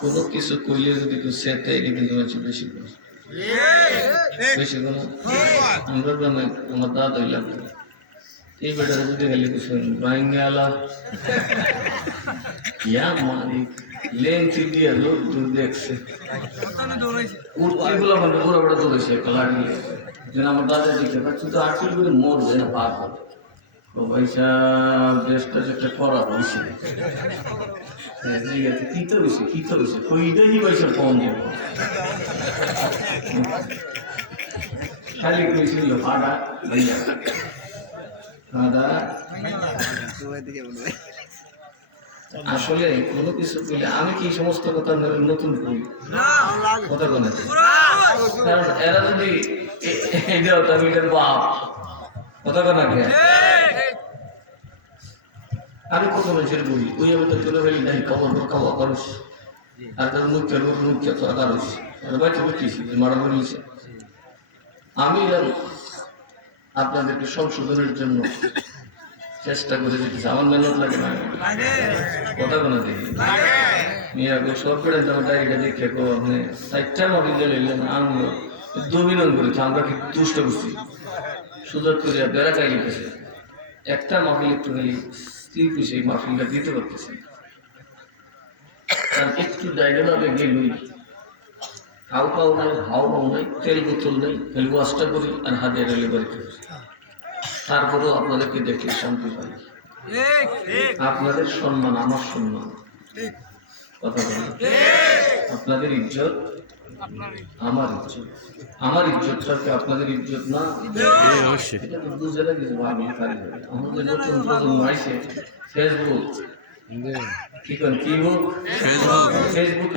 কোনো কিছু কইলে যদি কেউ সেতে কিন্তু হচ্ছে বেশি করে বেশি কোনো আমরা গ্রামে আমার দাদা হইলাম এই বেটারা যদি গেলে কিছু বাইঙ্গালা ইয়া মালিক লেন্থি দিয়ে লোক দূর দেখছে উঠগুলো মানে পুরো বড় দৌড়েছে কালার নিয়ে যেন আমার দাদা দিকে তুই তো আটকে করে মরবে না পার হবে তো পয়সা বেশটা যেটা করা হয়েছে কি তো হয়েছে কইটাই পয়সা কম দেব খালি কইছিল ফাটা ভাইয়া ফাটা আসলে কোনো কিছু পেলে আমি কি সমস্ত কথা নতুন বলি কথা বলে কারণ এরা যদি এটা হতো আমি এটার বাপ কথা কথা কে আমি কত মানুষের বলি ওই আমি তো চলে গেলি নাই খাবার খাওয়া করিস আর তার মুখ্য তোরা কারুস বাচ্চা বুঝতেছি মারা বলিছে আমি আপনাদেরকে সংশোধনের জন্য চেষ্টা করে যেতেছি আমার মেহনত লাগে না কথা কোনো দেখি মেয়েকে সব করে যাওয়াটা এটা দেখে আপনি চারটা মরিজে নিলেন আমি দমিনন করেছি আমরা কি দুষ্ট করছি সুযোগ করে বেড়া গাই লিখেছে একটা মাফিল একটু খালি স্ত্রী সেই মাফিলটা দিতে পারতেছে কারণ একটু ডায়গনালে গেলুই হাউ পাও নাই হাও পাও নাই তেল বোতল নেই খালি ওয়াশটা করি আর হাতে রেলে বাড়িতে তারপরেও আপনাদেরকে দেখে শান্তি পাই আপনাদের সম্মান আমার সম্মান কথা বলেন আপনাদের ইজ্জত আমার ইজ্জত আমার ইজ্জতটাকে আপনাদের ইজ্জত না এটা তো বুঝে না কিছু ভাবি আমাদের নতুন প্রজন্ম আইসে ফেসবুক কি করেন কি হোক ফেসবুক